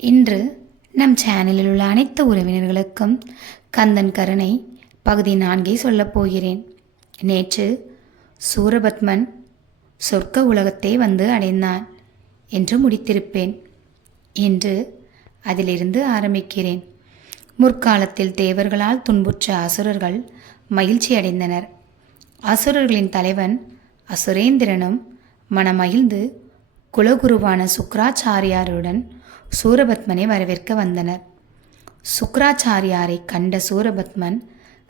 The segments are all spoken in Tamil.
இன்று நம் சேனலில் உள்ள அனைத்து உறவினர்களுக்கும் கந்தன் கருணை பகுதி 4 சொல்லப் போகிறேன். நேற்று சூரபத்மன் சொர்க்க உலகத்தை வந்து அடைந்தான் என்று முடித்திருப்பேன். இன்று அதிலிருந்து ஆரம்பிக்கிறேன். முற்காலத்தில் தேவர்களால் துன்புற்ற அசுரர்கள் மகிழ்ச்சி அடைந்தனர். அசுரர்களின் தலைவன் அசுரேந்திரனும் மனமகிழ்ந்து குலகுருவான சுக்ராச்சாரியாருடன் சூரபத்மனை வரவேற்க வந்தனர். சுக்ராச்சாரியாரை கண்ட சூரபத்மன்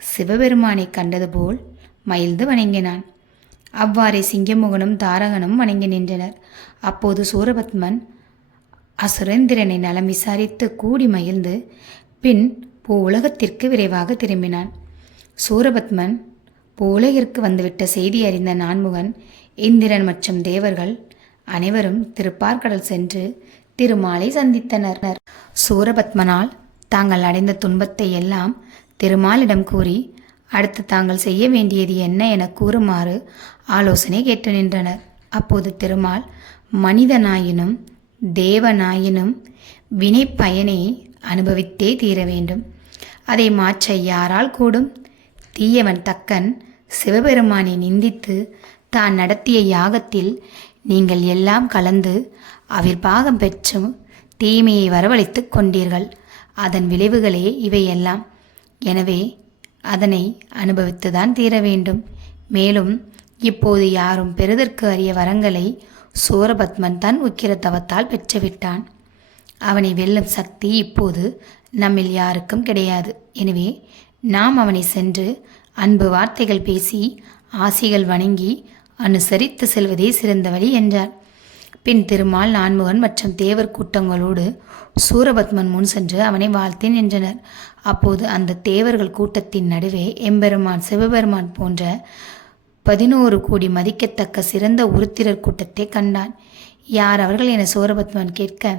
சிவபெருமானை கண்டது போல் மகிழ்ந்து வணங்கினான். அவ்வாறே சிங்கமுகனும் தாரகனும் வணங்கி நின்றனர். அப்போது சூரபத்மன் அசுரேந்திரனை நலம் விசாரித்து கூடி மகிழ்ந்து பின் பூவுலகத்திற்கு விரைவாக திரும்பினான். சூரபத்மன் பூவுலகிற்கு வந்துவிட்ட செய்தி அறிந்த நான்முகன், இந்திரன் மற்றும் தேவர்கள் அனைவரும் திருப்பார்கடல் சென்று திருமாலை சந்தித்தனர். சூரபத்மனால் தாங்கள் அடைந்த துன்பத்தை எல்லாம் திருமாலிடம் கூறி அடுத்து தாங்கள் செய்ய வேண்டியது என்ன என கூறுமாறு ஆலோசனை கேட்டு நின்றனர். அப்போது திருமால், மனிதனாயினும் தேவனாயினும் வினை பயனை அனுபவித்தே தீர வேண்டும். அதை மாற்ற யாரால் கூடும்? தீயவன் தக்கன் சிவபெருமானை நிந்தித்து தான் நடத்திய யாகத்தில் நீங்கள் எல்லாம் கலந்து அவிர்பாகம் பெற்றும் தீமையை வரவழைத்து கொண்டீர்கள். அதன் விளைவுகளே இவையெல்லாம். எனவே அதனை அனுபவித்துதான் தீர வேண்டும். மேலும் இப்போது யாரும் பெறுதற்கு அரிய வரங்களை சூரபத்மன் தன் உக்கிர தவத்தால் பெற்றுவிட்டான். அவனை வெல்லும் சக்தி இப்போது நம்மில் யாருக்கும் கிடையாது. எனவே நாம் அவனை சென்று அன்பு வார்த்தைகள் பேசி ஆசிகள் வணங்கி அனுசரித்து செல்வதே சிறந்த வழி என்றார். பின் திருமால், நான்முகன் மற்றும் தேவர் கூட்டங்களோடு சூரபத்மன் முன் சென்று அவனை வாழ்த்தி நின்றனர். அப்போது அந்த தேவர்கள் கூட்டத்தின் நடுவே எம்பெருமான் சிவபெருமான் போன்ற 11 கோடி மதிக்கத்தக்க சிறந்த உருத்திரர் கூட்டத்தை கண்டான். யார் அவர்கள் என சூரபத்மன் கேட்க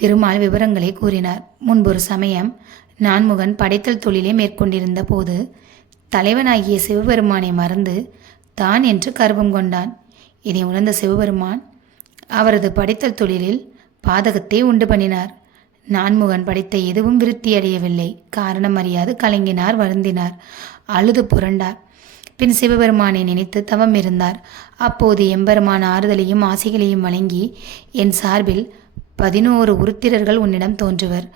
திருமால் விவரங்களை கூறினார். முன்பொரு சமயம் நான்முகன் படைத்தல் தொழிலை மேற்கொண்டிருந்த போது தலைவனாகிய சிவபெருமானை மறந்து தான் என்று கர்வம் கொண்டான். இதை உணர்ந்த சிவபெருமான் அவரது படைத்தல் தொழிலில் பாதகத்தை உண்டு பண்ணினார். நான்முகன் படைத்த எதுவும் விருத்தி அடையவில்லை. காரணம் அறியாது கலங்கினார், வருந்தினார், அழுது புரண்டார். பின் சிவபெருமானை நினைத்து தவம் இருந்தார். அப்போது எம்பெருமான் ஆறுதலையும் ஆசைகளையும் வழங்கி, என் சார்பில் 11 உருத்திரர்கள் உன்னிடம் தோன்றுவர்.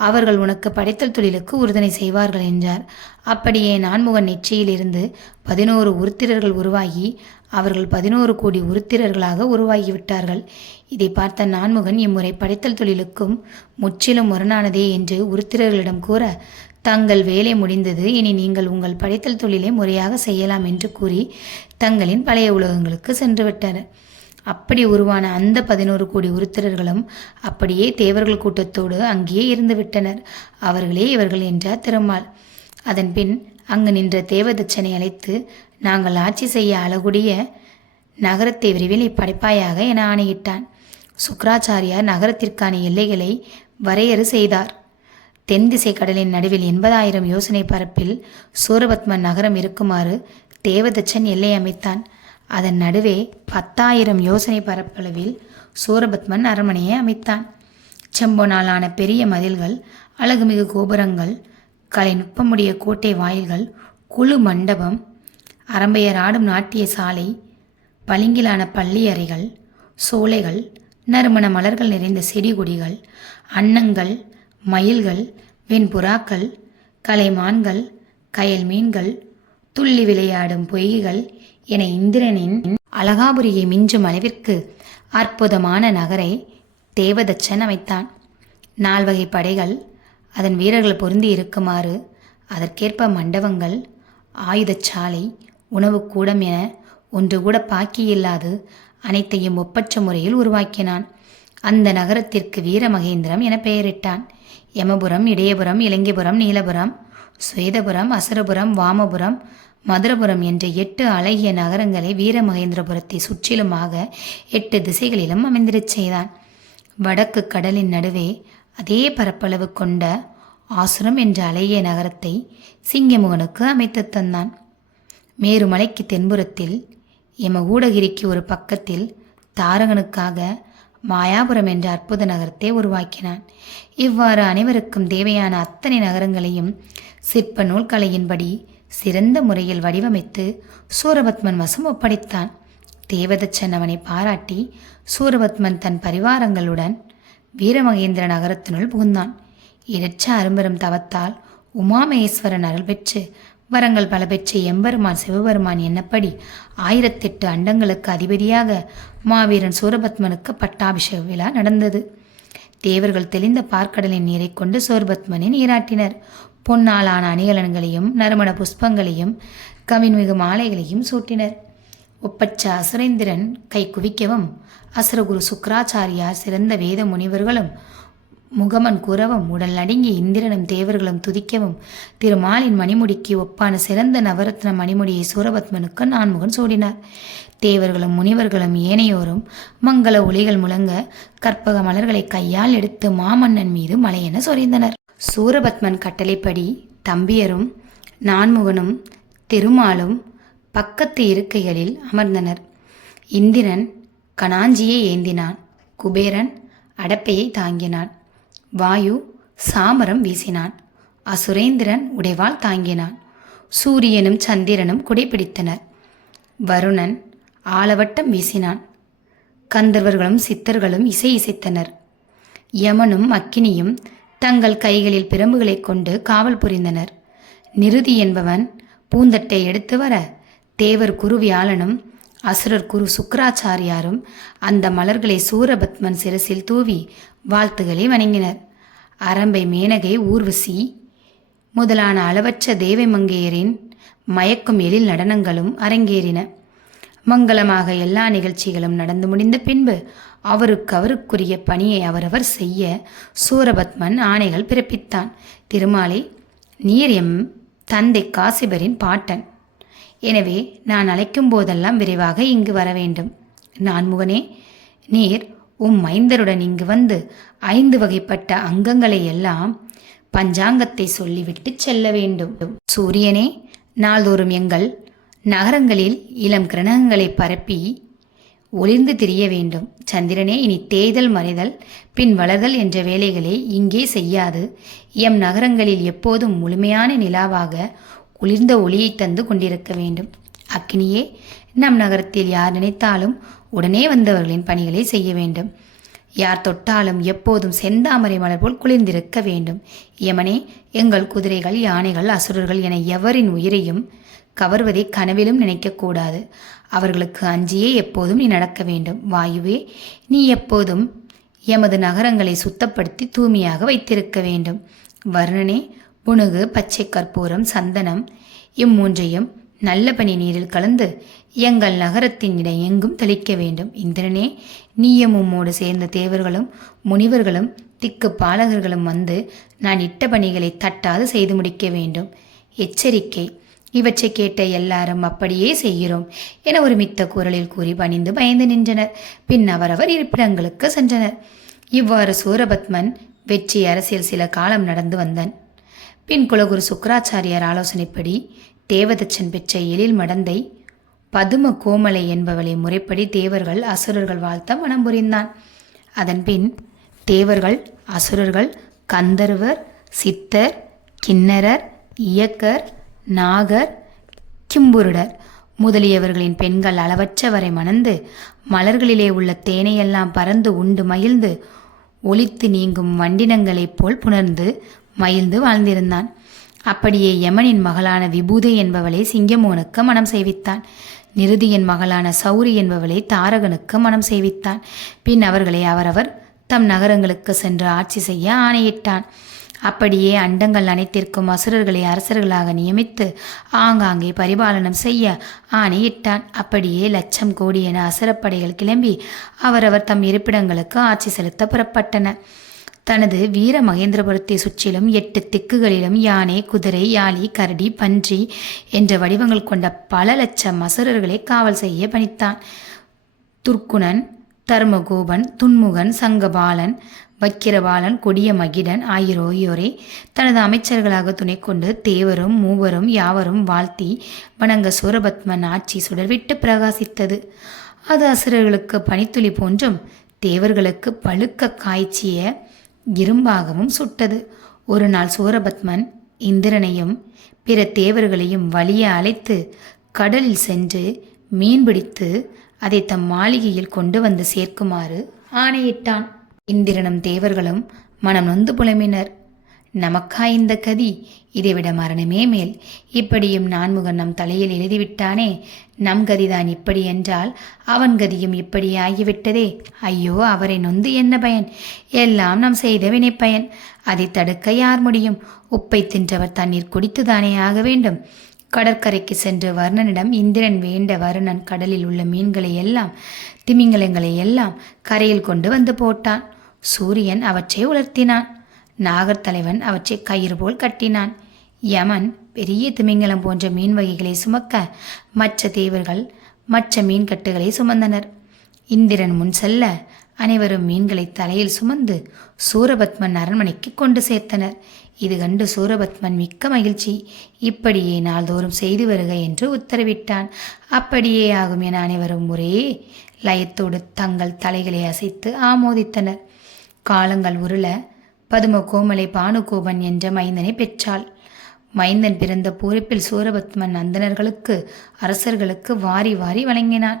அவர்கள் உனக்கு படைத்தல் தொழிலுக்கு உறுதுணை செய்வார்கள் என்றார். அப்படியே நான்முகன் நெற்றியிலிருந்து 11 உருத்திரர்கள் உருவாகி அவர்கள் 11 கோடி உருத்திரர்களாக உருவாகிவிட்டார்கள். இதை பார்த்த நான்முகன் இம்முறை படைத்தல் தொழிலுக்கும் முற்றிலும் முரணானதே என்று உருத்திரர்களிடம் கூற, தங்கள் வேலை முடிந்தது, இனி நீங்கள் உங்கள் படைத்தல் தொழிலை முறையாக செய்யலாம் என்று கூறி தங்களின் பழைய உலகங்களுக்கு சென்று விட்டனர். அப்படி உருவான அந்த 11 கோடி உருத்திரர்களும் அப்படியே தேவர்கள் கூட்டத்தோடு அங்கேயே இருந்து விட்டனர். அவர்களே இவர்கள் என்றார் திருமால். அதன் பின் அங்கு நின்ற தேவதச்சனை அழைத்து, நாங்கள் ஆட்சி செய்ய அழகுடைய நகரத்தை விரைவில் இப்படைப்பாயாக என ஆணையிட்டான். சுக்ராச்சாரியார் நகரத்திற்கான எல்லைகளை வரையறு செய்தார். தென் திசை கடலின் நடுவில் 80,000 யோசனை பரப்பில் சூரபத்மன் நகரம் இருக்குமாறு தேவதச்சன் எல்லை அமைத்தான். அதன் நடுவே 10,000 யோசனை பரப்பளவில் சூரபத்மன் அரண்மனையை அமைத்தான். செம்பொனாலான பெரிய மதில்கள், அழகுமிகு கோபுரங்கள், கலை நுட்பமுடைய கோட்டை வாயில்கள், குழு மண்டபம், அரம்பையர் ஆடும் நாட்டிய சாலை, பளிங்கிலான பள்ளி அறைகள், சோலைகள், நறுமண மலர்கள் நிறைந்த செடி கொடிகள், அன்னங்கள், மயில்கள், வெண்புறாக்கள், கலைமான்கள், கயல் மீன்கள், துள்ளி விளையாடும் பொய்கள் என இந்திரனின் அழகாபுரியை மிஞ்சும் அளவிற்கு அற்புதமான நகரை தேவதச்சன் அமைத்தான். 4 வகை படைகள் அதன் வீரர்கள் பொருந்தி இருக்குமாறு அதற்கேற்ப மண்டபங்கள், ஆயுதச்சாலை, உணவு கூடம் என ஒன்று கூட பாக்கியில்லாது அனைத்தையும் ஒப்பற்ற முறையில் உருவாக்கினான். அந்த நகரத்திற்கு வீரமகேந்திரம் என பெயரிட்டான். யமபுரம், இடையபுரம், இலங்கைபுரம், நீலபுரம், சுவேதபுரம், அசுரபுரம், வாமபுரம், மதுரபுரம் என்ற 8 அழகிய நகரங்களை வீரமகேந்திரபுரத்தை சுற்றிலுமாக 8 திசைகளிலும் அமைந்திடச் செய்தான். வடக்கு கடலின் நடுவே அதே பரப்பளவு கொண்ட ஆசுரம் என்ற அழகிய நகரத்தை சிங்கமுகனுக்கு அமைத்து தந்தான். மேருமலைக்கு தென்புறத்தில் யமகூடகிரிக்கு ஒரு பக்கத்தில் தாரகனுக்காக மாயாபுரம் என்ற அற்புத நகரத்தை உருவாக்கினான். இவ்வாறு அனைவருக்கும் தேவையான அத்தனை நகரங்களையும் சிற்ப நூல்கலையின்படி சிறந்த முறையில் வடிவமைத்து சூரபத்மன் வசம் ஒப்படைத்தான். தேவதச்சன் அவனை பாராட்டி சூரபத்மன் தன் பரிவாரங்களுடன் வீரமகேந்திர நகரத்தினுள் புகுந்தான். இடற்ற அரும்பெரும் தவத்தால் உமாமகேஸ்வரன் அருள் பெற்று வரங்கள் பல பெற்ற எம்பெருமான் சிவபெருமான் என்னப்படி 1008 அண்டங்களுக்கு அதிபதியாக மாவீரன் சூரபத்மனுக்கு பட்டாபிஷேக விழா நடந்தது. தேவர்கள் தெளிந்த பார்க்கடலின் நீரை கொண்டு சூரபத்மனை நீராட்டினர். பொன்னாலான அணிகலன்களையும் நறுமண புஷ்பங்களையும் கவின்மிகு மாலைகளையும் சூட்டினர். ஒப்பற்ற அசுரேந்திரன் கை குவிக்கவும் அசுரகுரு சுக்கராச்சாரியார் சிறந்த வேத முனிவர்களும் முகமன் கூறவும் உடல் நடுங்கி இந்திரனும் தேவர்களும் துதிக்கவும் திருமாலின் மணிமுடிக்கு ஒப்பான சிறந்த நவரத்ன மணிமுடியை சூரபத்மனுக்கு நான்முகன் சூடினார். தேவர்களும் முனிவர்களும் ஏனையோரும் மங்கள ஒளிகள் முழங்க கற்பக மலர்களை கையால் எடுத்து மாமன்னன் மீது மலையென சொரிந்தனர். சூரபத்மன் கட்டளைப்படி தம்பியரும் நான்முகனும் திருமாலும் பக்கத்து இருக்கைகளில் அமர்ந்தனர். இந்திரன் கணாஞ்சியை ஏந்தினான். குபேரன் அடப்பையை தாங்கினான். வாயு சாமரம் வீசினான். அசுரேந்திரன் உடைவாள் தாங்கினான். சூரியனும் சந்திரனும் குடைப்பிடித்தனர். வருணன் ஆலவட்டம் வீசினான். கந்தர்வர்களும் சித்தர்களும் இசை இசைத்தனர். யமனும் அக்கினியும் தங்கள் கைகளில் பிரம்புகளை கொண்டு காவல் புரிந்தனர். நிருதி என்பவன் பூந்தட்டை எடுத்து வர தேவர் குருவியாளனும் அசுரர் குரு சுக்கராச்சாரியாரும் அந்த மலர்களை சூரபத்மன் சிரசில் தூவி வாழ்த்துக்களை வணங்கினர். அரம்பை மேனகை ஊர்வசி முதலான அளவற்ற தேவை மங்கையரின் மயக்கும் எழில் நடனங்களும் அரங்கேறின. மங்களமாக எல்லா நிகழ்ச்சிகளும் நடந்து முடிந்த பின்பு அவருக்குரிய பணியை அவரவர் செய்ய சூரபத்மன் ஆணைகள் பிறப்பித்தான். திருமாலே, நீர் எம் தந்தை காசிபரின் பாட்டன். எனவே நான் அழைக்கும் போதெல்லாம் விரைவாக இங்கு வர வேண்டும். நான்முகனே, நீர் மைந்தருடன் இங்கு வந்து 5 வகைப்பட்ட அங்கங்களை எல்லாம் பஞ்சாங்கத்தை சொல்லிவிட்டு செல்ல வேண்டும். சூரியனே, நாள்தோறும் எங்கள் நகரங்களில் இளம் கிரணங்களை பரப்பி ஒளிர்ந்து திரிய வேண்டும். சந்திரனே, இனி தேய்தல் மறைதல் பின் வளர்தல் என்ற வேலைகளை இங்கே செய்யாது எம் நகரங்களில் எப்போதும் முழுமையான நிலாவாக குளிர்ந்த ஒளியை தந்து கொண்டிருக்க வேண்டும். அக்னியே, நம் நகரத்தில் யார் நினைத்தாலும் உடனே வந்தவர்களின் பணிகளை செய்ய வேண்டும். யார் தொட்டாலும் எப்போதும் செந்தாமரை மலர் போல் குளிர்ந்திருக்க வேண்டும். யமனே, எங்கள் குதிரைகள், யானைகள், அசுரர்கள் என எவரின் உயிரையும் கவர்வதை கனவிலும் நினைக்கக்கூடாது. அவர்களுக்கு அஞ்சியே எப்போதும் நீ நடக்க வேண்டும். வாயுவே, நீ எப்போதும் எமது நகரங்களை சுத்தப்படுத்தி தூய்மையாக வைத்திருக்க வேண்டும். வருணனே, புனுகு, பச்சை கற்பூரம், சந்தனம் இம்மூன்றையும் நல்ல பனி நீரில் கலந்து எங்கள் நகரத்தின் இடை எங்கும் தெளிக்க வேண்டும். இந்திரனே, நீயும் உம்மோடு சேர்ந்த தேவர்களும் முனிவர்களும் திக்கு பாலகர்களும் வந்து நான் இட்ட பணிகளை தட்டாது செய்து முடிக்க வேண்டும். எச்சரிக்கை, இவற்றை கேட்ட எல்லாரும் அப்படியே செய்கிறோம் என ஒருமித்த குரலில் கூறி பணிந்து பயந்து நின்றனர். பின் அவரவர் இருப்பிடங்களுக்கு சென்றனர். இவ்வாறு சூரபத்மன் வெற்றி அரசியல் சில காலம் நடந்து வந்தான். பின் குலகுரு சுக்கராச்சாரியார் ஆலோசனைப்படி தேவதச்சன் பெற்ற எழில் மடந்தை பதும கோமலை என்பவளை முறைப்படி தேவர்கள் அசுரர்கள் வாழ்த்த மனம் புரிந்தான். அதன்பின் தேவர்கள், அசுரர்கள், கந்தர்வர், சித்தர், கிண்ணரர், இயக்கர், நாகர், கிம்புருடர் முதலியவர்களின் பெண்கள் அளவற்றவரை மணந்து மலர்களிலே உள்ள தேனையெல்லாம் பறந்து உண்டு மகிழ்ந்து ஒளித்து நீங்கும் வண்டினங்களைப் போல் புணர்ந்து மகிழ்ந்து வாழ்ந்திருந்தான். அப்படியே யமனின் மகளான விபூதை என்பவளை சிங்கமோனுக்கு மனம் செய்வித்தான். நிருதியின் மகளான சௌரி என்பவளை தாரகனுக்கு மனம் செய்வித்தான். பின் அவர்களை அவரவர் தம் நகரங்களுக்கு சென்று ஆட்சி செய்ய ஆணையிட்டான். அப்படியே அண்டங்கள் அனைத்திற்கும் அசுரர்களை அரசர்களாக நியமித்து ஆங்காங்கே பரிபாலனம் செய்ய ஆணையிட்டான். அப்படியே லட்சம் கோடி என அசுரப்படைகள் கிளம்பி அவரவர் தம் இருப்பிடங்களுக்கு ஆட்சி செலுத்த புறப்பட்டன. தனது வீர மகேந்திரபுரத்தை சுற்றிலும் 8 திக்குகளிலும் யானை, குதிரை, யாளி, கரடி, பன்றி என்ற வடிவங்கள் கொண்ட பல லட்சம் அசுரர்களை காவல் செய்ய பணித்தான். துர்க்குணன், தர்மகோபன், துன்முகன், சங்கபாலன், வக்கிரபாலன், கொடிய மகிடன் ஆகியோரை தனது அமைச்சர்களாக துணை கொண்டு தேவரும் மூவரும் யாவரும் வாழ்த்தி வணங்க சூரபத்மன் ஆட்சி சுடர்விட்டு பிரகாசித்தது. அது அசுரர்களுக்கு பனித்துளி போன்றும் தேவர்களுக்கு பழுக்க காய்ச்சிய இரும்பாகவும் சுட்டது. ஒரு நாள் சூரபத்மன் இந்திரனையும் பிற தேவர்களையும் வலிய அழைத்து கடலில் சென்று மீன் பிடித்து அதை தம் மாளிகையில் கொண்டு வந்து சேர்க்குமாறு ஆணையிட்டான். இந்திரனும் தேவர்களும் மனம் நொந்து புலம்பினர். நமக்கா இந்த கதி? இதைவிட மரணமே மேல். இப்படியும் நான்முகன் நம் தலையில் எழுதிவிட்டானே. நம் கதிதான் இப்படி என்றால் அவன் கதியும் இப்படி ஆகிவிட்டதே. ஐயோ, அவரை நொந்து என்ன பயன்? எல்லாம் நாம் செய்த வினைப்பயன். அதை தடுக்க யார் முடியும்? உப்பை தின்றவர் தண்ணீர் குடித்துதானே ஆக வேண்டும். கடற்கரைக்கு சென்று வர்ணனிடம் இந்திரன் வேண்ட வருணன் கடலில் உள்ள மீன்களை எல்லாம் திமிங்கலங்களை எல்லாம் கரையில் கொண்டு வந்து போட்டான். சூரியன் அவற்றை உலர்த்தினான். நாகர் தலைவன் அவற்றை கயிறு போல் கட்டினான். யமன் பெரிய திமிங்கலம் போன்ற மீன் வகைகளை சுமக்க மற்ற தேவர்கள் மற்ற மீன்கட்டுகளை சுமந்தனர். இந்திரன் முன் செல்ல அனைவரும் மீன்களை தலையில் சுமந்து சூரபத்மன் அரண்மனைக்கு கொண்டு சேர்த்தனர். இது கண்டு சூரபத்மன் மிக்க மகிழ்ச்சி. இப்படியே நாள்தோறும் செய்து வருக என்று உத்தரவிட்டான். அப்படியே ஆகும் என அனைவரும் ஒரே லயத்தோடு தங்கள் தலைகளை அசைத்து ஆமோதித்தனர். காலங்கள் உருள பதும கோமலை பானுகோபன் என்ற மைந்தனை பெற்றாள். மைந்தன் பிறந்த பூரிப்பில் சூரபத்மன் அந்தணர்களுக்கு அரசர்களுக்கு வாரி வாரி வழங்கினான்.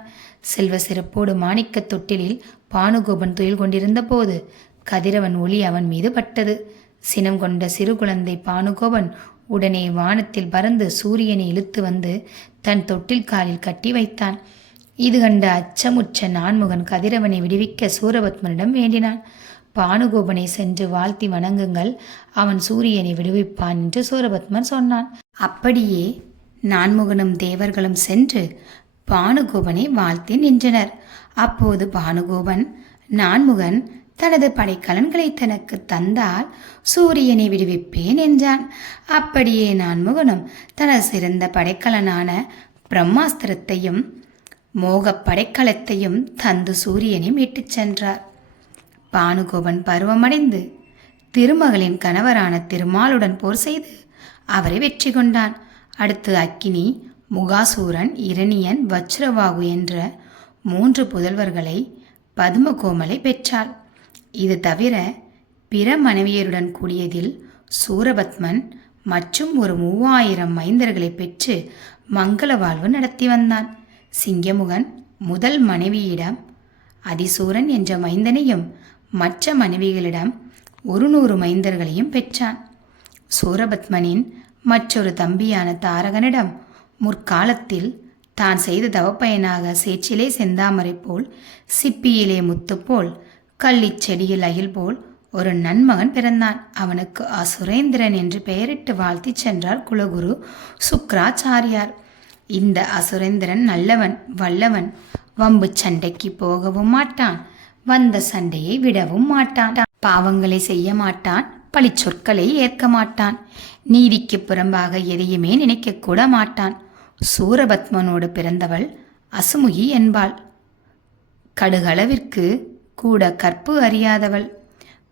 செல்வ சிறப்போடு மாணிக்க தொட்டிலில் பானுகோபன் துயில் கொண்டிருந்த போது கதிரவன் ஒளி அவன் மீது பட்டது. சினம் கொண்ட சிறு குழந்தை பானுகோபன் உடனே வானத்தில் பறந்து சூரியனை இழுத்து வந்து தன் தொட்டில் காலில் கட்டி வைத்தான். இது கண்ட அச்சமுற்ற நான்முகன் கதிரவனை விடுவிக்க சூரபத்மனிடம் வேண்டினான். பானுகோபனை சென்று வாழ்த்தி வணங்குங்கள், அவன் சூரியனை விடுவிப்பான் என்று சூரபத்மன் சொன்னான். அப்படியே நான்முகனும் தேவர்களும் சென்று பானுகோபனை வாழ்த்தி நின்றனர். அப்போது பானுகோபன், நான்முகன் தனது படைக்கலன்களை தனக்கு தந்தால் சூரியனை விடுவிப்பேன் என்றான். அப்படியே நான்முகனும் தனது சிறந்த படைக்கலனான பிரம்மாஸ்திரத்தையும் மோக படைக்கலத்தையும் தந்து சூரியனை மீட்டுச் சென்றார். பானுகோபன் பருவமடைந்து திருமகளின் கணவரான திருமாலுடன் போர் செய்து அவரை வெற்றி கொண்டான். அடுத்து அக்கினி, முகாசூரன், இரணியன், வஜ்ரவாகு என்ற 3 புதல்வர்களை பதுமகோமலை பெற்றாள். இது தவிர பிற மனைவியருடன் கூடியதில் சூரபத்மன் மற்றும் ஒரு 3000 மைந்தர்களை பெற்று மங்கள வாழ்வு நடத்தி வந்தான். சிங்கமுகன் முதல் மனைவியிடம் அதிசூரன் என்ற மைந்தனையும் மற்ற மனைவிகளிடம் 100 மைந்தர்களையும் பெற்றான். சூரபத்மனின் மற்றொரு தம்பியான தாரகனிடம் முற்காலத்தில் தான் செய்த தவப்பயனாக சேற்றிலே செந்தாமரை போல், சிப்பியிலே முத்து போல், கள்ளிச் செடியில் அகில் போல் ஒரு நன்மகன் பிறந்தான். அவனுக்கு அசுரேந்திரன் என்று பெயரிட்டு வாழ்த்தி சென்றார் குலகுரு சுக்ராச்சாரியார். இந்த அசுரேந்திரன் நல்லவன், வல்லவன், வம்பு சண்டைக்கு போகவும் மாட்டான், வந்த சண்டையை விடவும் மாட்டான், பாவங்களை செய்ய மாட்டான், பழிச்சொற்களை ஏற்க மாட்டான், நீதிக்கு புறம்பாக எதையுமே நினைக்கக்கூட மாட்டான். சூரபத்மனோடு பிறந்தவள் அசுமுகி என்பாள். கடுகளவிற்கு கூட கற்பு அறியாதவள்,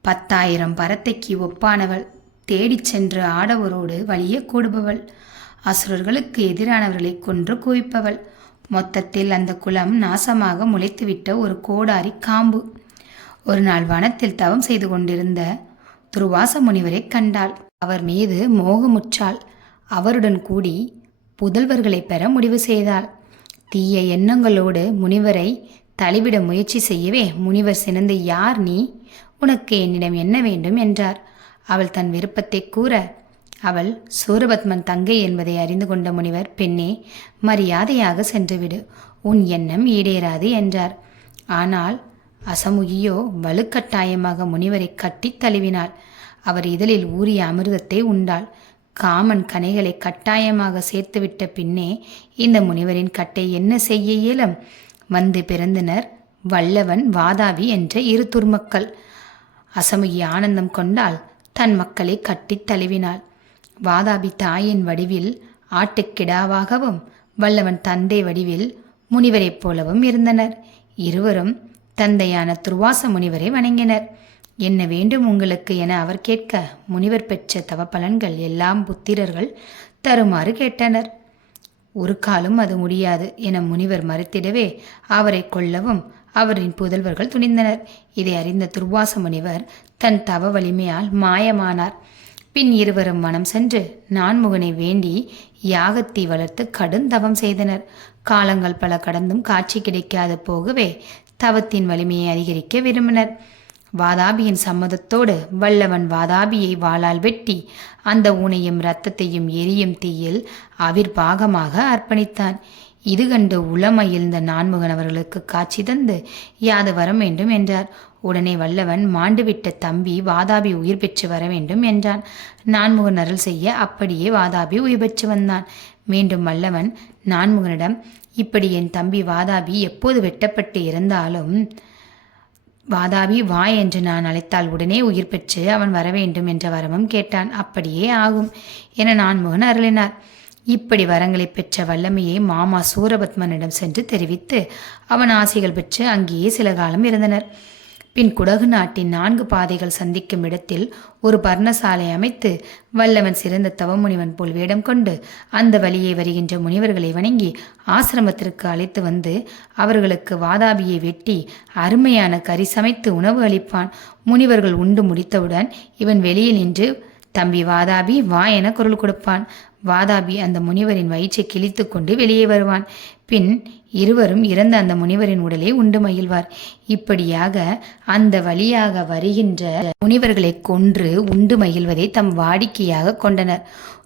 10,000 பரத்தைக்கு ஒப்பானவள், தேடிச் சென்று ஆடவரோடு வலிய கூடுபவள், அசுரர்களுக்கு எதிரானவர்களை கொன்று குவிப்பவள். மொத்தத்தில் அந்த குலம் நாசமாக முளைத்துவிட்ட ஒரு கோடாரி காம்பு. ஒரு நாள் வனத்தில் தவம் செய்து கொண்டிருந்த துர்வாச முனிவரை கண்டாள். அவர் மீது மோகமுற்றாள். அவருடன் கூடி புதல்வர்களை பெற முடிவு செய்தாள். தீய எண்ணங்களோடு முனிவரை தள்ளிவிட முயற்சி செய்யவே முனிவர் சினந்து, யார் நீ? உனக்கு என்னிடம் என்ன வேண்டும் என்றார். அவள் தன் விருப்பத்தை கூற, அவள் சூரபத்மன் தங்கை என்பதை அறிந்து கொண்ட முனிவர், பெண்ணே, மரியாதையாக சென்றுவிடு, உன் எண்ணம் ஈடேறாது என்றார். ஆனால் அசமுகியோ வலுக்கட்டாயமாக முனிவரை கட்டி தழுவினாள். அவர் இதழில் ஊறிய அமிர்தத்தை உண்டாள். காமன் கனைகளை கட்டாயமாக சேர்த்துவிட்ட பின்னே இந்த முனிவரின் கட்டை என்ன செய்ய இயலும்? வந்து பிறந்தனர் வல்லவன், வாதாபி என்ற 2 துர்மக்கள். அசமுகி ஆனந்தம் கொண்டால் தன் மக்களை கட்டித் தழுவினாள். வாதாபி தாயின் வடிவில் ஆட்டுக்கிடாவாகவும் வல்லவன் தந்தை வடிவில் முனிவரைப் போலவும் இருந்தனர். இருவரும் தந்தையான துர்வாச முனிவரை வணங்கினர். என்ன வேண்டும் உங்களுக்கு என அவர் கேட்க, முனிவர் பெற்ற தவப்பலன்கள் எல்லாம் புத்திரர்கள் தருமாறு கேட்டனர். ஒரு காலம் அது முடியாது என முனிவர் மறுத்திடவே அவரை கொல்லவும் அவரின் புதல்வர்கள் துணிந்தனர். இதை அறிந்த துர்வாச முனிவர் தன் தவ வலிமையால் மாயமானார். பின் இருவரும் வனம் சென்று நான்முகனை வேண்டி யாகத்தை வளர்த்து கடுந்தவம் செய்தனர். காலங்கள் பல கடந்தும் காட்சி கிடைக்காது போகவே தவத்தின் வலிமையை அதிகரிக்க விரும்பினர். வாதாபியின் சம்மதத்தோடு வல்லவன் வாதாபியை வாளால் வெட்டி அந்த ஊனையும் இரத்தத்தையும் எரியும் தீயில் அவிர்பாகமாக அர்ப்பணித்தான். இது கண்டு உளமகிழ்ந்த நான்முகன் அவர்களுக்கு காட்சி தந்து யாது வர வேண்டும் என்றார். உடனே வல்லவன் மாண்டுவிட்ட தம்பி வாதாபி உயிர் பெற்று வர வேண்டும் என்றான். நான்முகன் அருள் செய்ய அப்படியே வாதாபி உயிர் பெற்று வந்தான். மீண்டும் வல்லவன் நான்முகனிடம், இப்படி என் தம்பி வாதாபி எப்போது வெட்டப்பட்டு இருந்தாலும் வாதாபி வா என்று நான் அழைத்தால் உடனே உயிர் பெற்று அவன் வரவேண்டும் என்ற வரமும் கேட்டான். அப்படியே ஆகும் என நான்முகன் அருளினார். இப்படி வரங்களை பெற்ற வல்லமையை மாமா சூரபத்மனிடம் சென்று தெரிவித்து அவன் ஆசைகள் பெற்று அங்கேயே சில காலம் இருந்தனர். பின் குடகு நாட்டின் 4 பாதைகள் சந்திக்கும் இடத்தில் ஒரு பர்ணசாலை அமைத்து வல்லவன் சிறந்த தவமுனிவன் போல் வேடம் கொண்டு அந்த வழியே வருகின்ற முனிவர்களை வணங்கி ஆசிரமத்திற்கு அழைத்து வந்து அவர்களுக்கு வாதாபியை வெட்டி அருமையான கறி சமைத்து உணவு அளிப்பான். முனிவர்கள் உண்டு முடித்தவுடன் இவன் வெளியில் நின்று, தம்பி வாதாபி வா என குரல் கொடுப்பான். வாதாபி அந்த முனிவரின் வயிற்றை கிழித்து கொண்டு வெளியே வருவான். பின் இருவரும் இறந்த அந்த முனிவரின் உடலை உண்டு மகிழ்வார். இப்படியாக அந்த வழியாக வருகின்ற முனிவர்களை கொன்று உண்டு மகிழ்வதை தம் வாடிக்கையாக கொண்டனர்.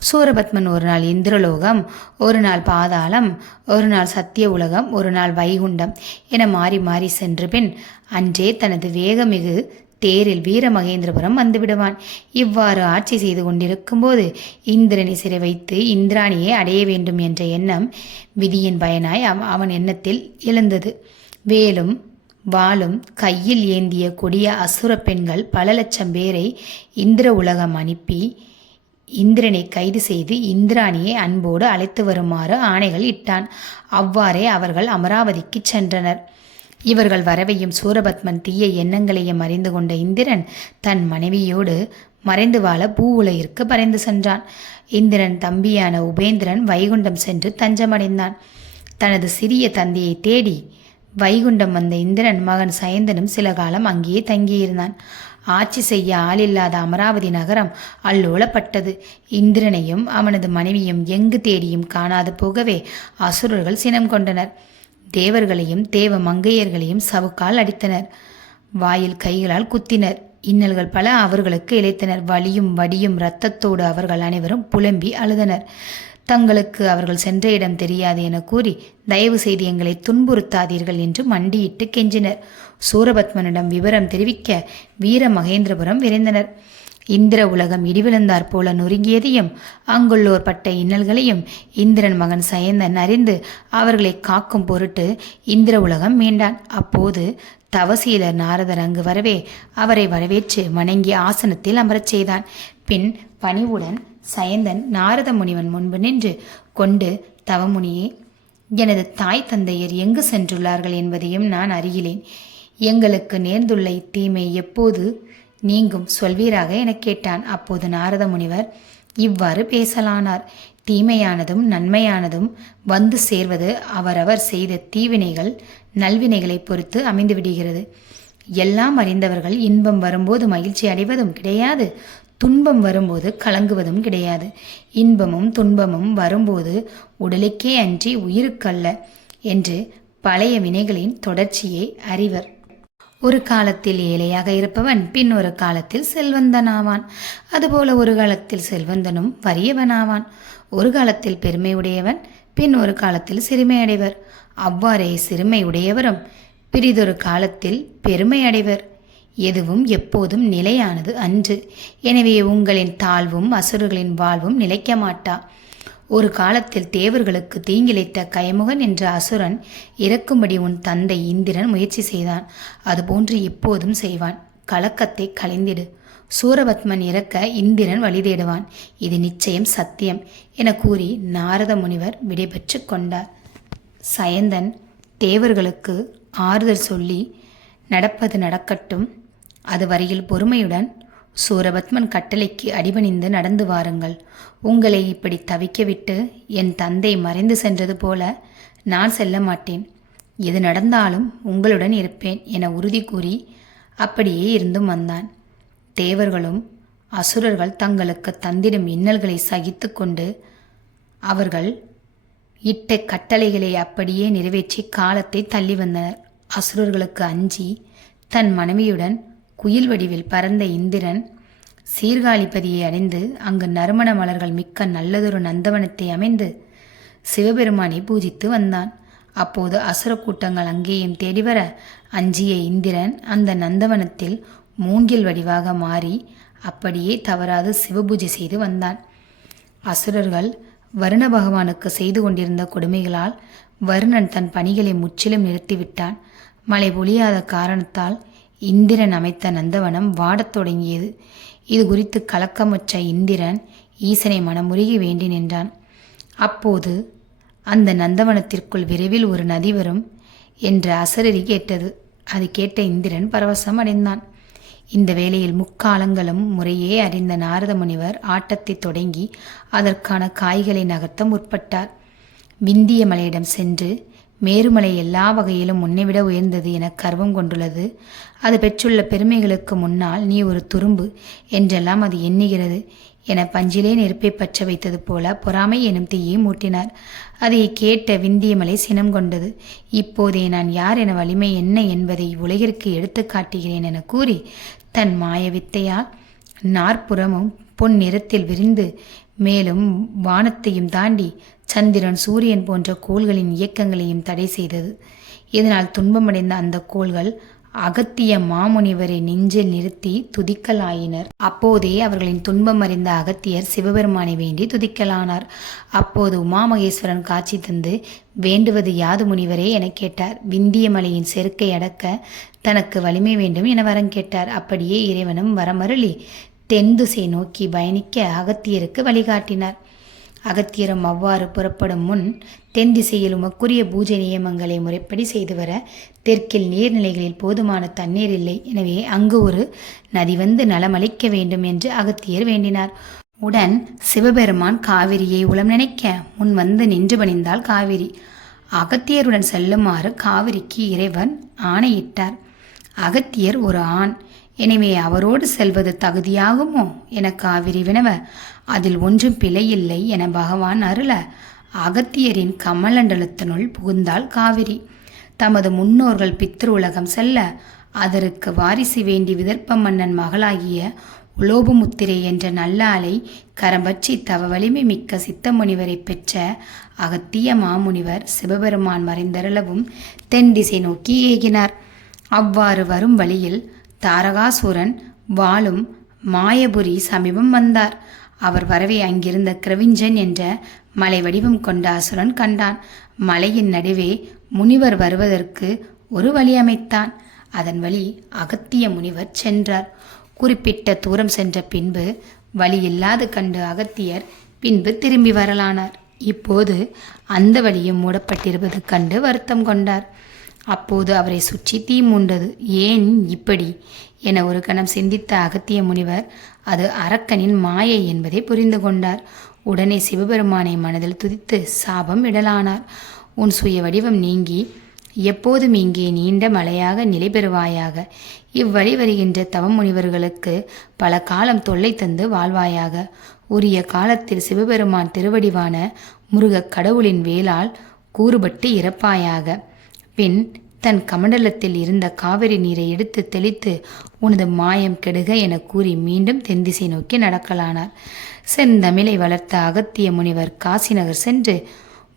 சூரபத்மன் ஒரு நாள் இந்திரலோகம், ஒரு நாள் பாதாளம், ஒரு நாள் சத்திய உலகம், ஒரு நாள் வைகுண்டம் என மாறி மாறி சென்று பின் அன்றே தனது வேகமிகு தேரில் வீரமகேந்திரபுரம் வந்துவிடுவான். இவ்வாறு ஆட்சி செய்து கொண்டிருக்கும் போது இந்திரனை சிறை வைத்து இந்திராணியை அடைய வேண்டும் என்ற எண்ணம் விதியின் பயனாய் அவன் எண்ணத்தில் எழுந்தது. வேலும் வாளும் கையில் ஏந்திய கொடிய அசுர பெண்கள் பல லட்சம் பேரை இந்திர உலகம் அனுப்பி இந்திரனை கைது செய்து இந்திராணியை அன்போடு அழைத்து வருமாறு ஆணைகள் இட்டான். அவ்வாறே அவர்கள் அமராவதிக்கு சென்றனர். இவர்கள் வரவையும் சூரபத்மன் தீய எண்ணங்களையும் அறிந்து கொண்ட இந்திரன் தன் மனைவியோடு மறைந்து வாழ பூ உலகிற்கு பறைந்து சென்றான். இந்திரன் தம்பியான உபேந்திரன் வைகுண்டம் சென்று தஞ்சமடைந்தான். தனது சிறிய தந்தையை தேடி வைகுண்டம் வந்த இந்திரன் மகன் சயந்தனும் சில காலம் அங்கேயே தங்கியிருந்தான். ஆட்சி செய்ய ஆளில்லாத அமராவதி நகரம் அல்லோலப்பட்டது. இந்திரனையும் அவனது மனைவியும் எங்கு தேடியும் காணாது போகவே அசுரர்கள் சினம் கொண்டனர். தேவர்களையும் தேவ மங்கையர்களையும் சவுக்கால் அடித்தனர். வாயில் கைகளால் குத்தினர். இன்னல்கள் பல அவர்களுக்கு இழைத்தனர். வலியும் வடியும் இரத்தத்தோடு அவர்கள் அனைவரும் புலம்பி அழுதனர். தங்களுக்கு அவர்கள் சென்ற இடம் தெரியாது என கூறி தயவு செய்து எங்களை துன்புறுத்தாதீர்கள் என்று மண்டியிட்டு கெஞ்சினர். சூரபத்மனிடம் விவரம் தெரிவிக்க வீர மகேந்திரபுரம் விரைந்தனர். இந்திர உலகம் இடிவிழுந்தாற் போல நொறுங்கியதையும் அங்குள்ளோர் பட்ட இன்னல்களையும் இந்திரன் மகன் சயந்தன் அறிந்து அவர்களை காக்கும் பொருட்டு இந்திர உலகம் மீண்டான். அப்போது தவசீலர் நாரதர் அங்கு வரவே அவரை வரவேற்று வணங்கி ஆசனத்தில் அமரச் செய்தான். பின் பணிவுடன் சயந்தன் நாரத முனிவன் முன்பு நின்று கொண்டு, தவமுனியே, எனது தாய் தந்தையர் எங்கு சென்றுள்ளார்கள் என்பதையும் நான் அறிகிறேன். எங்களுக்கு நேர்ந்துள்ள இத்தீமை எப்போது நீங்கும் சொல்வீராக என கேட்டான். அப்போது நாரத முனிவர் இவ்வாறு பேசலானார். தீமையானதும் நன்மையானதும் வந்து சேர்வது அவரவர் செய்த தீவினைகள் நல்வினைகளை பொறுத்து அமைந்து விடுகிறது. எல்லாம் அறிந்தவர்கள் இன்பம் வரும்போது மகிழ்ச்சி அடைவதும் கிடையாது, துன்பம் வரும்போது கலங்குவதும் கிடையாது. இன்பமும் துன்பமும் வரும்போது உடலுக்கே அன்றி உயிருக்கல்ல என்று பழைய வினைகளின் தொடர்ச்சியை அறிவர். ஒரு காலத்தில் ஏழையாக இருப்பவன் பின் ஒரு காலத்தில் செல்வந்தனாவான். அதுபோல ஒரு காலத்தில் செல்வந்தனும் வறியவனாவான். ஒரு காலத்தில் பெருமை உடையவன் பின் ஒரு காலத்தில் சிறுமை அடைவர். அவ்வாறே சிறுமை உடையவரும் பிறிதொரு காலத்தில் பெருமை அடைவர். எதுவும் எப்போதும் நிலையானது அன்று. எனவே உங்களின் தாழ்வும் அசுரர்களின் வாழ்வும் நிலைக்க மாட்டா. ஒரு காலத்தில் தேவர்களுக்கு தீங்கிழைத்த கயமுகன் என்ற அசுரன் இறக்கும்படி உன் தந்தை இந்திரன் முயற்சி செய்தான். அதுபோன்று இப்போதும் செய்வான். கலக்கத்தை களைந்திடு. சூரபத்மன் இறக்க இந்திரன் வழி தேடுவான். இது நிச்சயம் சத்தியம் என கூறி நாரத முனிவர் விடைபெற்று கொண்டார். சயந்தன் தேவர்களுக்கு ஆறுதல் சொல்லி, நடப்பது நடக்கட்டும், அது வரையில் பொறுமையுடன் சூரபத்மன் கட்டளைக்கு அடிபணிந்து நடந்து வாருங்கள். உங்களை இப்படி தவிக்க விட்டு என் தந்தை மறைந்து சென்றது போல நான் செல்ல மாட்டேன். எது நடந்தாலும் உங்களுடன் இருப்பேன் என உறுதி கூறி அப்படியே இருந்தும் வந்தான். தேவர்களும் அசுரர்கள் தங்களுக்கு தந்திடும் இன்னல்களை சகித்து கொண்டு அவர்கள் இட்ட கட்டளைகளை அப்படியே நிறைவேற்றி காலத்தை தள்ளி வந்தனர். அசுரர்களுக்கு அஞ்சி தன் மனைவியுடன் குயில் வடிவில் பறந்த இந்திரன் சீர்காழிப்பதியை அடைந்து அங்கு நறுமண மலர்கள் மிக்க நல்லதொரு நந்தவனத்தை அமைந்து சிவபெருமானை பூஜித்து வந்தான். அப்போது அசுர கூட்டங்கள் அங்கேயும் தேடிவர அஞ்சிய இந்திரன் அந்த நந்தவனத்தில் மூங்கில் வடிவாக மாறி அப்படியே தவறாது சிவபூஜை செய்து வந்தான். அசுரர்கள் வருண பகவானுக்கு செய்து கொண்டிருந்த கொடுமைகளால் வருணன் தன் பணிகளை முற்றிலும் நிறுத்திவிட்டான். மழை பொழியாத காரணத்தால் இந்திரன் அமைத்த நந்தவனம் வாடத் தொடங்கியது. இது குறித்து கலக்கமுற்ற இந்திரன் ஈசனை மனமுருகி வேண்டி நின்றான். அப்போது அந்த நந்தவனத்திற்குள் விரைவில் ஒரு நதி வரும் என்ற அசரறி கேட்டது. அது கேட்ட இந்திரன் பரவசம் அடைந்தான். இந்த வேளையில் முக்காலங்களும் முறையே அறிந்த நாரத முனிவர் ஆட்டத்தை தொடங்கி அதற்கான காய்களை நகர்த்த முற்பட்டார். விந்திய மலையிடம் சென்று மேருமலை எல்லா வகையிலும் முன்னைவிட உயர்ந்தது என கர்வம் கொண்டுள்ளது. அது பெற்றுள்ள பெருமைகளுக்கு முன்னால் நீ ஒரு துரும்பு என்றெல்லாம் அது எண்ணுகிறது என பஞ்சிலே நெருப்பை பற்ற வைத்தது போல பொறாமை எனும் தீயை மூட்டினார். அதை கேட்ட விந்தியமலை சினம் கொண்டது. இப்போதே நான் யார் என வலிமை என்ன என்பதை உலகிற்கு எடுத்து காட்டுகிறேன் என கூறி தன் மாய வித்தையால் நாற்புறமும் பொன் நிறத்தில் விரிந்து மேலும் வானத்தையும் தாண்டி சந்திரன் சூரியன் போன்ற கோள்களின் இயக்கங்களையும் தடை செய்தது. இதனால் துன்பமடைந்த அந்த கோள்கள் அகத்திய மாமுனிவரை நெஞ்சில் நிறுத்தி துதிக்கலாயினர். அப்போதே அவர்களின் துன்பம் அறிந்த அகத்தியர் சிவபெருமானை வேண்டி துதிக்கலானார். அப்போது உமாமகேஸ்வரன் காட்சி தந்து வேண்டுவது யாது முனிவரே என கேட்டார். விந்திய மலையின் செருக்கை அடக்க தனக்கு வலிமை வேண்டும் என வரம் கேட்டார். அப்படியே இறைவனும் வரமருளி தென் திசை நோக்கி பயணிக்க அகத்தியருக்கு வழிகாட்டினார். அகத்தியரும் அவ்வாறு புறப்படும் முன் தென் திசையில் உமக்குரிய பூஜை நியமங்களை முறைப்படி செய்து வர தெற்கில் நீர்நிலைகளில் போதுமான தண்ணீர் இல்லை. எனவே அங்கு ஒரு நதி வந்து நலமளிக்க வேண்டும் என்று அகத்தியர் வேண்டினார். உடன் சிவபெருமான் காவிரியை உளம் நினைக்க முன் வந்து நின்று பணிந்தாள் காவிரி. அகத்தியருடன் செல்லுமாறு காவிரிக்கு இறைவன் ஆணையிட்டார். அகத்தியர் ஒரு ஆண், எனவே அவரோடு செல்வது தகுதியாகுமோ என காவிரி வினவ அதில் ஒன்றும் பிழையில்லை என பகவான் அருள அகத்தியரின் கமலண்டலத்தினுள் புகுந்தாள் காவிரி. தமது முன்னோர்கள் பித்ரு உலகம் செல்ல அதற்கு வாரிசு வேண்டி விதர்ப்ப மன்னன் மகளாகிய உலோபமுத்திரை என்ற நல்லாளை கரம்பற்றி தவ வலிமை மிக்க சித்த முனிவரை பெற்ற அகத்திய மாமுனிவர் சிவபெருமான் மறைந்தருளவும் தென் திசை நோக்கி ஏகினார். அவ்வாறு வரும் வழியில் தாரகாசூரன் வாழும் மாயபுரி சமீபம் வந்தார். அவர் வரவே அங்கிருந்த கிரவிஞ்சன் என்ற மலை வடிவம் கொண்ட அசுரன் கண்டான். மலையின் நடுவே முனிவர் வருவதற்கு ஒரு வழி அமைத்தான். அதன் வழி அகத்திய முனிவர் சென்றார். குறிப்பிட்ட தூரம் சென்ற பின்பு வழி இல்லாது கண்டு அகத்தியர் பின்பு திரும்பி வரலானார். இப்போது அந்த வழியும் மூடப்பட்டிருப்பது கண்டு வருத்தம் கொண்டார். அப்போது அவரை சுற்றி தீ மூண்டது. ஏன் இப்படி என ஒரு கணம் சிந்தித்த அகத்திய முனிவர் அது அரக்கனின் மாயை என்பதை புரிந்து கொண்டார். உடனே சிவபெருமானை மனதில் துதித்து சாபம் இடலானார். உன் சுய வடிவம் நீங்கி எப்போதும் இங்கே நீண்ட மலையாக நிலை பெறுவாயாக. இவ்வழி வருகின்ற தவம் முனிவர்களுக்கு பல காலம் தொல்லை தந்து வாழ்வாயாக. உரிய காலத்தில் சிவபெருமான் திருவடிவான முருகக் கடவுளின் வேளால் கூறுபட்டு இறப்பாயாக. பின் தன் கமண்டலத்தில் இருந்த காவிரி நீரை எடுத்து தெளித்து உனது மாயம் கெடுக என கூறி மீண்டும் தென்திசை நோக்கி நடக்கலானார். செந்தமிழை வளர்த்த அகத்திய முனிவர் காசிநகர் சென்று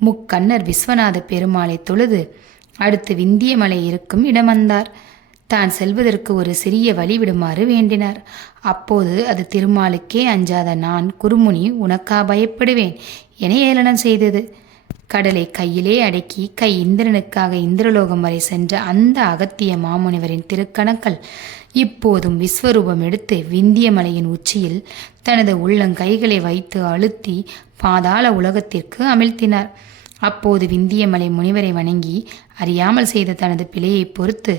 முக்கண்ணர் விஸ்வநாத பெருமாளை தொழுது அடுத்து விந்திய மலை இருக்கும் இடம் வந்தார். தான் செல்வதற்கு ஒரு சிறிய வழி விடுமாறு வேண்டினார். அப்போது அது திருமாலுக்கே அஞ்சாத நான் குருமுனி உனக்கா பயப்படுவேன் என ஏளனம் செய்தது. கடலை கையிலே அடக்கி கை இந்திரனுக்காக இந்திரலோகம் வரை சென்ற அந்த அகத்திய மாமுனிவரின் திருக்கணக்கள் இப்போதும் விஸ்வரூபம் எடுத்து விந்திய மலையின் உச்சியில் தனது உள்ளங்கைகளை வைத்து அழுத்தி பாதாள உலகத்திற்கு அமிழ்த்தினார். அப்போது விந்தியமலை முனிவரை வணங்கி அறியாமல் செய்த தனது பிழையை பொறுத்து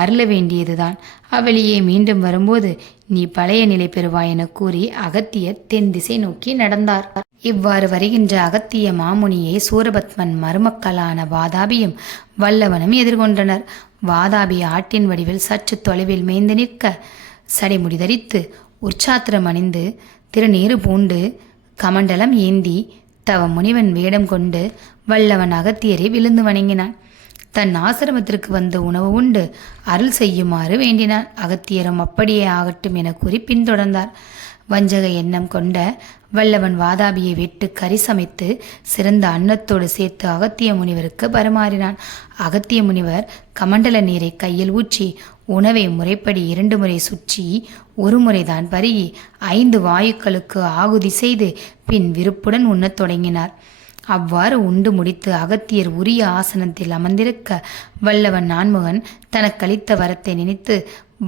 அருள வேண்டியதுதான். அவளியே மீண்டும் வரும்போது நீ பழைய நிலை பெறுவாய் என கூறி அகத்தியர் தென் திசை நோக்கி நடந்தார். இவ்வாறு வருகின்ற அகத்திய மாமுனியை சூரபத்மன் மருமக்களான வாதாபியும் வல்லவனும் எதிர்கொண்டனர். வாதாபி ஆட்டின் வடிவில் சற்று தொலைவில் மேய்ந்து நிற்க, சடைமுடி தரித்து உற்சாத்திரம் அணிந்து திருநீறு பூண்டு கமண்டலம் ஏந்தி தவ முனிவன் வேடம் கொண்டு வல்லவன் அகத்தியரை விழுந்து வணங்கினான். தன் ஆசிரமத்திற்கு வந்து உணவு உண்டு அருள் செய்யுமாறு வேண்டினான். அகத்தியரும் அப்படியே ஆகட்டும் என கூறி பின்தொடர்ந்தார். வஞ்சக எண்ணம் கொண்ட வல்லவன் வாதாபியை வெட்டு கறி சமைத்து சிறந்த அன்னத்தோடு சேர்த்து அகத்திய முனிவருக்கு பரிமாறினான். அகத்திய முனிவர் கமண்டல நீரை கையில் ஊற்றி உணவை முறைப்படி 2 முறை சுற்றி 1 முறைதான் பருகி 5 வாயுக்களுக்கு ஆகுதி செய்து பின் விருப்புடன் உண்ணத் தொடங்கினார். அவ்வாறு உண்டு முடித்து அகத்தியர் உரிய ஆசனத்தில் அமர்ந்திருக்க வல்லவன் நான்முகன் தனக்களித்த வரத்தை நினைத்து,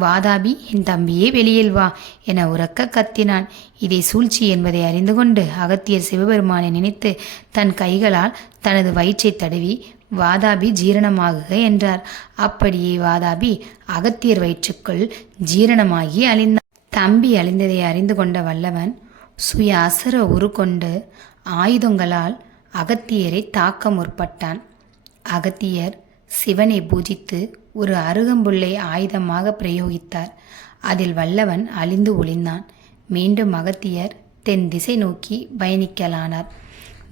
வாதாபி, என் தம்பியே, வெளியில் வா என உரக்க கத்தினான். இதை சூழ்ச்சி என்பதை அறிந்து கொண்டு அகத்தியர் சிவபெருமானை நினைத்து தன் கைகளால் தனது வயிற்றை தடவி, வாதாபி ஜீரணமாகுக என்றார். அப்படியே வாதாபி அகத்தியர் வயிற்றுக்குள் ஜீரணமாகி அழிந்தான். தம்பி அழிந்ததை அறிந்து கொண்ட வல்லவன் சுய அசர உருக்கொண்டு ஆயுதங்களால் அகத்தியரை தாக்க முற்பட்டான். அகத்தியர் சிவனை பூஜித்து ஒரு அருகம்புல்லை ஆயுதமாக பிரயோகித்தார். அதில் வல்லவன் அழிந்து ஒளிந்தான். மீண்டும் அகத்தியர் தென் திசை நோக்கி பயணிக்கலானார்.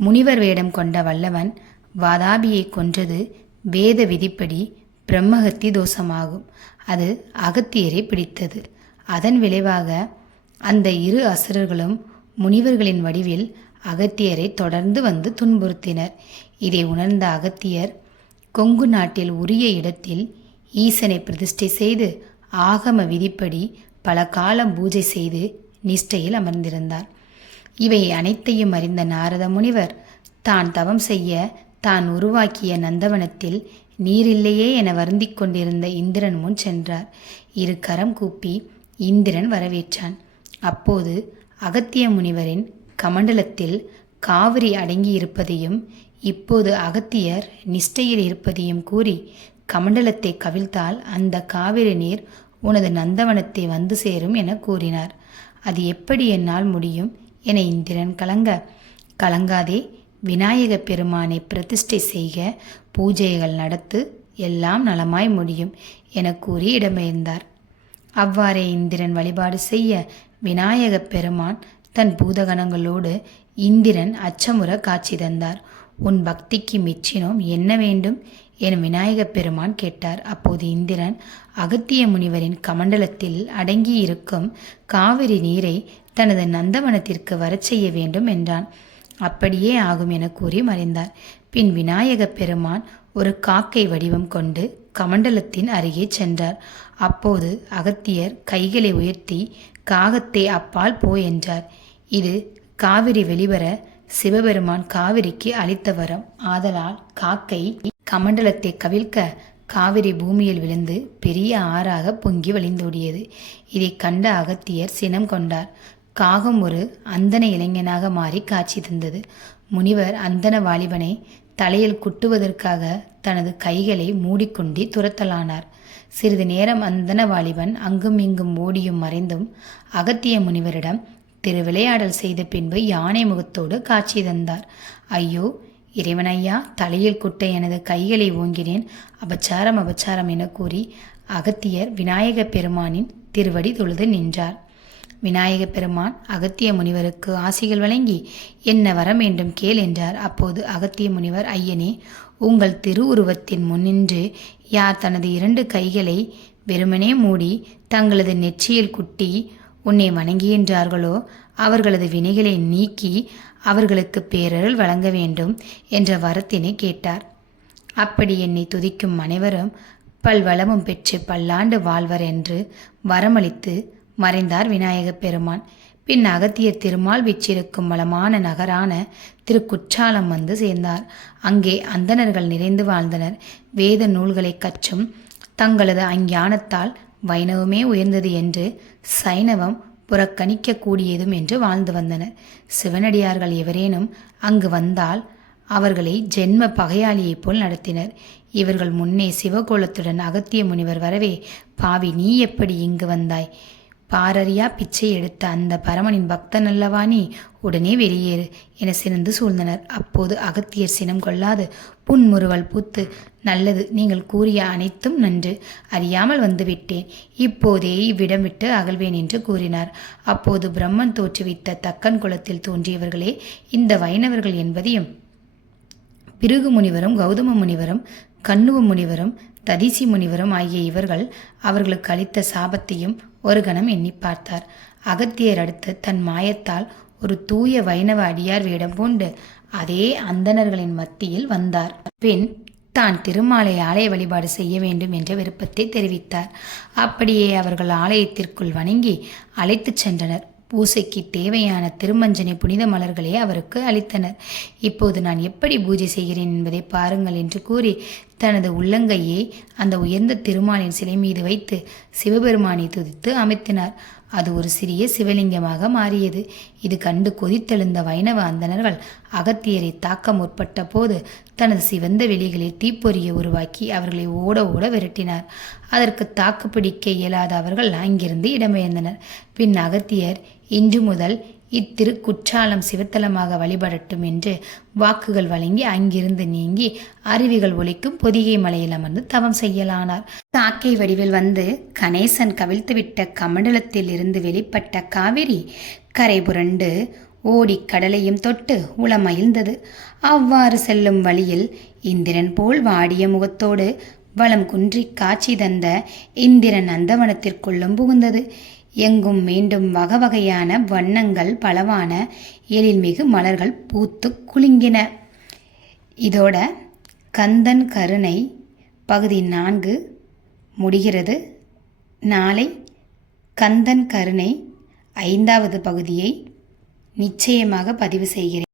முனிவர் வேடம் கொண்ட வல்லவன் வாதாபியை கொன்றது வேத விதிப்படி பிரம்மஹத்தி தோஷமாகும். அது அகத்தியரை பிடித்தது. அதன் விளைவாக அந்த 2 அசுரர்களும் முனிவர்களின் வடிவில் அகத்தியரை தொடர்ந்து வந்து துன்புறுத்தினர். இதை உணர்ந்த அகத்தியர் கொங்கு நாட்டில் உரிய இடத்தில் ஈசனை பிரதிஷ்டை செய்து ஆகம விதிப்படி பல காலம் பூஜை செய்து நிஷ்டையில் அமர்ந்திருந்தார். இவை அனைத்தையும் அறிந்த நாரத முனிவர் தான் தவம் செய்ய தான் உருவாக்கிய நந்தவனத்தில் நீரில்லையே என வருந்திக் கொண்டிருந்த இந்திரன் முன் சென்றார். 2 கரம் கூப்பி இந்திரன் வரவேற்றான். அப்போது அகத்திய முனிவரின் கமண்டலத்தில் காவிரி அடங்கி இருப்பதையும் இப்போது அகத்தியர் நிஷ்டையில் இருப்பதையும் கூறி, கமண்டலத்தை கவிழ்த்தால் அந்த காவிரி நீர் உனது நந்தவனத்தை வந்து சேரும் என கூறினார். அது எப்படி என்னால் முடியும் என இந்திரன் கலங்காதே, விநாயக பெருமானை பிரதிஷ்டை செய்க, பூஜைகள் நடத்து, எல்லாம் நலமாய் முடியும் என கூறி இடம்பெயர்ந்தார். அவ்வாறே இந்திரன் வழிபாடு செய்ய விநாயக பெருமான் தன் பூதகணங்களோடு இந்திரன் அச்சமுற காட்சி தந்தார். உன் பக்திக்கு மெச்சினோம், என்ன வேண்டும் என விநாயகப் பெருமான் கேட்டார். அப்போது இந்திரன் அகத்திய முனிவரின் கமண்டலத்தில் அடங்கியிருக்கும் காவிரி நீரை தனது நந்தவனத்திற்கு வரச் செய்ய வேண்டும் என்றான். அப்படியே ஆகும் என கூறி மறைந்தார். பின் விநாயகப் பெருமான் ஒரு காக்கை வடிவம் கொண்டு கமண்டலத்தின் அருகே சென்றார். அப்போது அகத்தியர் கைகளை உயர்த்தி காகத்தை அப்பால் போ என்றார். இது காவிரி வெளிவர சிவபெருமான் காவிரிக்கு அளித்த வரம். ஆதலால் காக்கை கமண்டலத்தை கவிழ்க்க காவிரி பூமியில் விழுந்து பெரிய ஆறாக பொங்கி வழிந்தோடியது. இதை கண்ட அகத்தியர் சினம் கொண்டார். காகம் ஒரு அந்தன இளைஞனாக மாறி காட்சி தந்தது. முனிவர் அந்தன வாலிபனை தலையில் குட்டுவதற்காக தனது கைகளை மூடிக்கொண்டு துரத்தலானார். சிறிது நேரம் அந்தன வாலிபன் அங்கும் இங்கும் ஓடியும் மறைந்தும் அகத்திய முனிவரிடம் திருவிளையாடல் செய்த பின்பு யானை முகத்தோடு காட்சி தந்தார். ஐயோ இறைவனையா, தலையில் குட்ட எனது கைகளை ஓங்கினேன், அபச்சாரம் அபச்சாரம் என கூறி அகத்தியர் விநாயக பெருமானின் திருவடி தொழுது நின்றார். விநாயக பெருமான் அகத்திய முனிவருக்கு ஆசிகள் வழங்கி என்ன வரம் வேண்டும் கேள் என்றார். அப்போது அகத்திய முனிவர், ஐயனே, உங்கள் திருவுருவத்தின் முன்னின்று யார் தனது 2 கைகளை வெறுமனே மூடி தங்களது நெற்றியில் குட்டி உன்னை வணங்குகின்றார்களோ அவர்களது வினைகளை நீக்கி அவர்களுக்கு பேரருள் வழங்க வேண்டும் என்ற வரத்தினை கேட்டார். அப்படி என்னை துதிக்கும் அனைவரும் பல்வளமும் பெற்று பல்லாண்டு வாழ்வர் என்று வரமளித்து மறைந்தார் விநாயகப் பெருமான். பின் அகத்தியர் திருமால் வீற்றிருக்கும் வளமான நகரான திருக்குற்றாலம் வந்து சேர்ந்தார். அங்கே அந்தணர்கள் நிறைந்து வாழ்ந்தனர். வேத நூல்களை கற்றும் தங்களது அஞ்ஞானத்தால் வைணவமே உயர்ந்தது என்று சைனவம் புறக்கணிக்க கூடியதும் என்று வாழ்ந்து வந்தனர். சிவனடியார்கள் எவரேனும் அங்கு வந்தால் அவர்களை ஜென்ம பகையாளியைப் போல் நடத்தினர். இவர்கள் முன்னே சிவகோலத்துடன் அகத்திய முனிவர் வரவே, பாவி, நீ எப்படி இங்கு வந்தாய்? பாரறியா பிச்சை எடுத்த அந்த பரமனின் பக்தன் அல்லவா நீ? உடனே வெளியேறு என சினந்து சூழ்ந்தனர். அப்போது அகத்தியர் சினம் கொள்ளாது புன்முறுவல் பூத்து, நல்லது, நீங்கள் கூறிய அனைத்தும் நன்று. அறியாமல் வந்துவிட்டேன். இப்போதே இவ்விடம் விட்டு அகல்வேன் என்று கூறினார். அப்போது பிரம்மன் தோற்றுவித்த தக்கன் குலத்தில் தோன்றியவர்களே இந்த வைணவர்கள் என்பதையும், பிருகு முனிவரும் கௌதம முனிவரும் கண்ணுவ முனிவரும் ததிசி முனிவரும் ஆகிய இவர்கள் அவர்களுக்கு அளித்த சாபத்தையும் ஒரு கணம் எண்ணி பார்த்தார். அகத்தியர் அடுத்து தன் மாயத்தால் ஒரு தூய வைணவ அடியார் வேடம் பூண்டு அதே அந்தணர்களின் மத்தியில் வந்தார். பின் தான் திருமாலை ஆலய வழிபாடு செய்ய வேண்டும் என்ற விருப்பத்தை தெரிவித்தார். அப்படியே அவர்கள் ஆலயத்திற்குள் வணங்கி அழைத்துச் சென்றனர். பூசைக்கு தேவையான திருமஞ்சனை புனித மலர்களே அவருக்கு அளித்தனர். இப்போது நான் எப்படி பூஜை செய்கிறேன் என்பதை பாருங்கள் என்று கூறி தனது உள்ளங்கையை அந்த உயர்ந்த திருமாலின் சிலை மீது வைத்து சிவபெருமானை துதித்து அமர்த்தினார். அது ஒரு சிறிய சிவலிங்கமாக மாறியது. இது கண்டு கொதித்தெழுந்த வைணவ அந்தணர்கள் அகத்தியரை தாக்க முற்பட்ட போது தனது சிவந்த வெளிகளில் தீப்பொறியை உருவாக்கி அவர்களை ஓட ஓட விரட்டினார். அதற்கு தாக்கு பிடிக்க இயலாத அவர்கள் அங்கிருந்து இடம்பெயர்ந்தனர். பின் அகத்தியர் இன்று முதல் இத்திருக்குற்றாலம் சிவத்தலமாக வழிபடட்டும் என்று வாக்குகள் வழங்கி அங்கிருந்து நீங்கி அருவிகள் ஒலிக்கும் பொதிகை மலையில் அமர்ந்து தவம் செய்யலானார். காக்கை வடிவில் வந்து கணேசன் கவிழ்த்துவிட்ட கமண்டலத்தில் இருந்து வெளிப்பட்ட காவிரி கரை புரண்டு ஓடி கடலையும் தொட்டு உளமகிழ்ந்தது. அவ்வாறு செல்லும் வழியில் இந்திரன் போல் வாடிய முகத்தோடு வளம் குன்றி காட்சி தந்த இந்திரன் நந்தவனத்திற்குள்ளும் புகுந்தது. எங்கும் மீண்டும் வகையான வண்ணங்கள் பலவான எழில்மிகு மலர்கள் பூத்து குலுங்கின. இதோட கந்தன் கருணை பகுதி 4 முடிகிறது. நாளை கந்தன் கருணை 5வது பகுதியை நிச்சயமாக பதிவு செய்கிறேன்.